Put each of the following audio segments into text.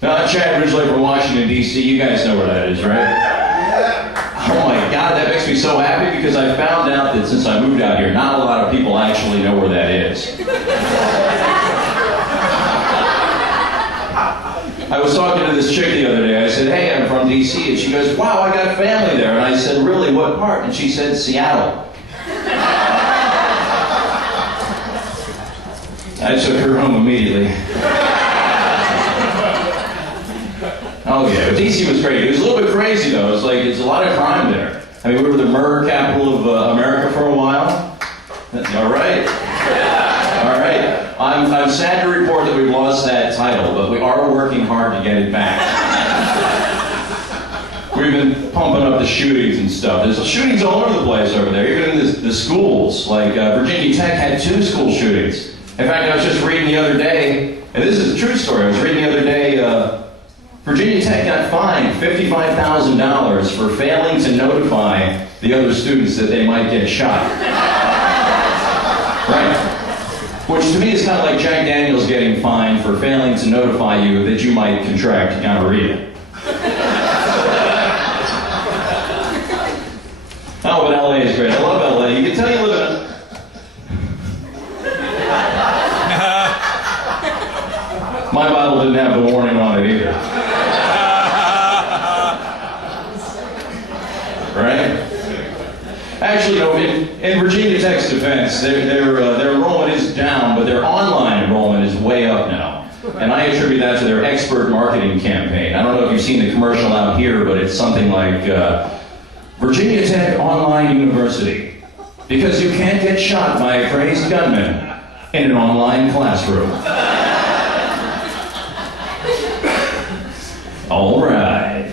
Chad Ridgely from Washington, D.C. You guys know where that is, right? Oh my God, that makes me so happy because I found out that since I moved out here, not a lot of people actually know where that is. I was talking to this chick the other day. I said, hey, I'm from D.C. And she goes, wow, I got family there. And I said, really, what part? And she said, Seattle. I took her home immediately. Oh yeah, DC was great. It was a little bit crazy though. It's a lot of crime there. I mean, we were the murder capital of America for a while. All right. All right. I'm sad to report that we've lost that title, but we are working hard to get it back. We've been pumping up the shootings and stuff. There's shootings all over the place over there, even in the schools. Like Virginia Tech had 2 school shootings. In fact, I was just reading the other day, and this is a true story. I was reading the other day, Virginia Tech got fined $55,000 for failing to notify the other students that they might get shot. Right? Which to me is kind of like Jack Daniels getting fined for failing to notify you that you might contract gonorrhea. Oh, but LA is great. I love LA. You can tell you live in My Bible didn't have the warning on it either. Right? Actually, no, in Virginia Tech's defense, their enrollment is down, but their online enrollment is way up now. And I attribute that to their expert marketing campaign. I don't know if you've seen the commercial out here, but it's something like Virginia Tech Online University. Because you can't get shot by a crazed gunman in an online classroom. All right.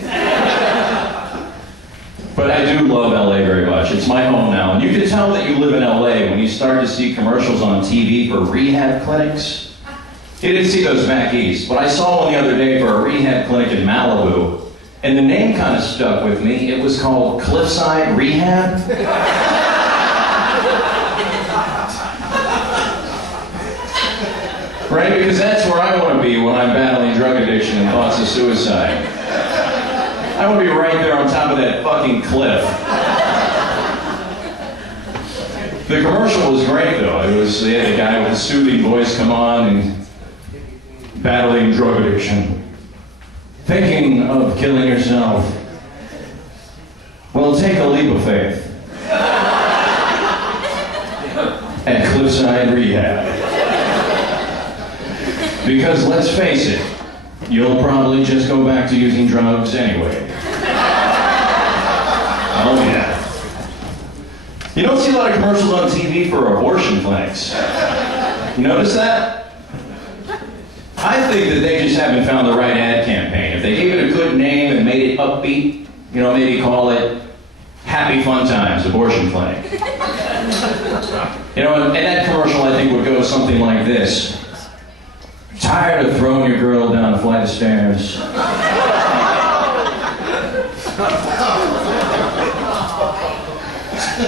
But I do love LA very much. It's my home now. And you can tell that you live in LA when you start to see commercials on TV for rehab clinics. You didn't see those back east, but I saw one the other day for a rehab clinic in Malibu, and the name kind of stuck with me. It was called Cliffside Rehab. Right? Because that's where I want to be when I'm battling drug addiction and thoughts of suicide. I want to be right there on top of that fucking cliff. The commercial was great though. They had a guy with a soothing voice come on and battling drug addiction. Thinking of killing yourself? Well, take a leap of faith. At Cliffside Rehab. Because let's face it, you'll probably just go back to using drugs anyway. Oh yeah. You don't see a lot of commercials on TV for abortion clinics. You notice that? I think that they just haven't found the right ad campaign. If they gave it a good name and made it upbeat, maybe call it Happy Fun Times Abortion Clinic. And that commercial I think would go something like this. Tired of throwing your girl down a flight of stairs?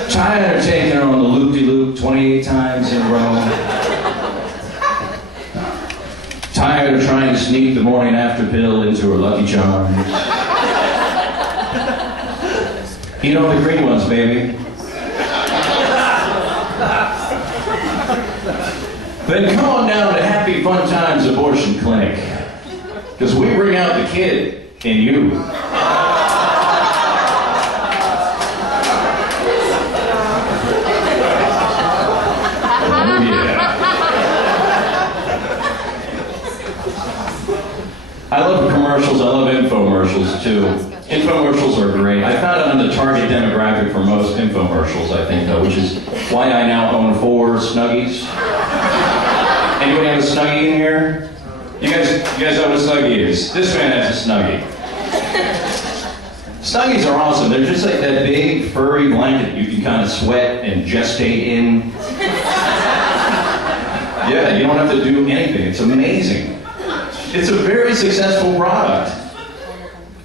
Tired of taking her on the loop-de-loop 28 times in a row? Tired of trying to sneak the morning after pill into her Lucky Charms? The green ones, baby. Then come on down to Happy Fun Times Abortion Clinic, because we bring out the kid in you. Oh yeah. I love commercials, I love infomercials too. Infomercials are great. I found it on the target demographic for most infomercials, I think, though, which is why I now own 4 Snuggies. Anybody have a Snuggie in here? You guys know what a Snuggie is? This man has a Snuggie. Snuggies are awesome. They're just like that big, furry blanket you can kind of sweat and gestate in. Yeah, you don't have to do anything. It's amazing. It's a very successful product.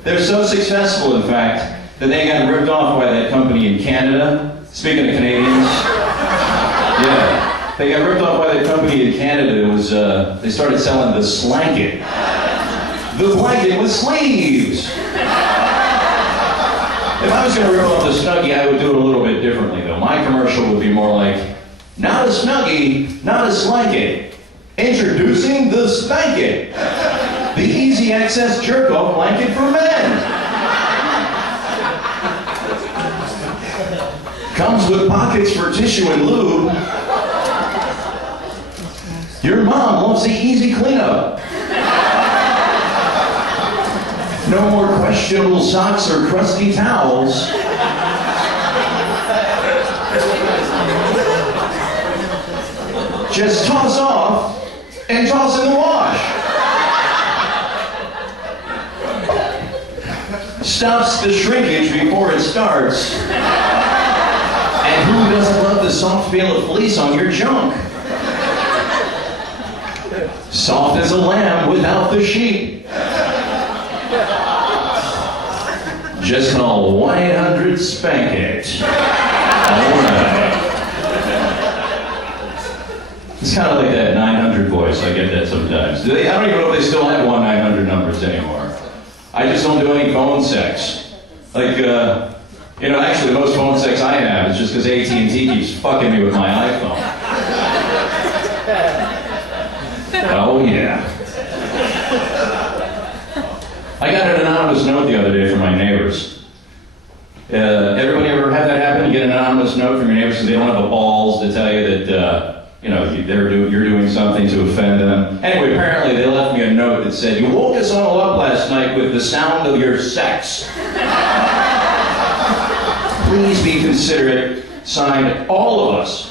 They're so successful, in fact, that they got ripped off by that company in Canada. Speaking of Canadians, yeah. They got ripped off by that company in Canada. It was, they started selling the Slanket. The blanket with sleeves. If I was going to rip off the Snuggie, I would do it a little bit differently, though. My commercial would be more like, not a Snuggie, not a Slanket. Introducing the Spanket. The easy access jerk-off blanket for men. Comes with pockets for tissue and lube. Your mom loves the easy cleanup. No more questionable socks or crusty towels. Just toss off and toss in the wash. Stops the shrinkage before it starts. And who doesn't love the soft feel of fleece on your junk? Soft as a lamb without the sheep. Just call 1-800-SPANK-IT. Alright. It's kind of like that 900 voice. I get that sometimes. I don't even know if they still have 1-900 numbers anymore. I just don't do any phone sex. Like, actually the most phone sex I have is just because AT&T keeps fucking me with my iPhone. Oh yeah. I got an anonymous note the other day from my neighbors. Everybody ever have that happen? You get an anonymous note from your neighbors because they don't have the balls to tell you that, you're doing something to offend them. Anyway, apparently they left me a note that said, "You woke us all up last night with the sound of your sex. Please be considerate. Signed, all of us."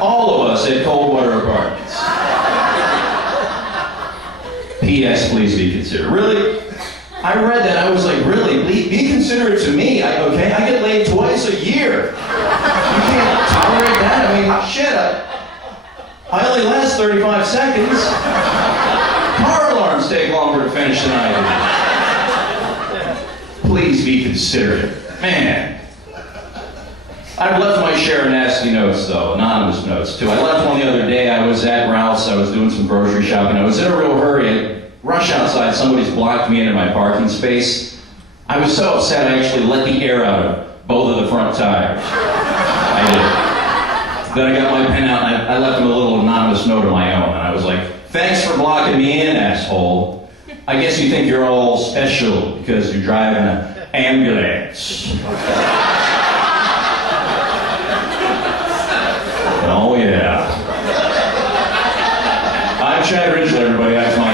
All of us at Coldwater Apartments. P.S. Please be considerate. Really? I read that, I was like, really? Be considerate to me, okay? I get laid twice a year. You can't tolerate that? I mean, shit, I only last 35 seconds. Car alarms take longer to finish than I do. Please be considerate. Man. I've left my share of nasty notes, though, anonymous notes, too. I left one the other day. I was at Ralph's. I was doing some grocery shopping. I was in a real hurry. Rush outside. Somebody's blocked me into my parking space. I was so upset I actually let the air out of both of the front tires. I did. Then I got my pen out and I left him a little anonymous note of my own. And I was like, "Thanks for blocking me in, asshole. I guess you think you're all special because you're driving an ambulance." Oh, yeah. I'm Chad Ridgely, everybody. That's my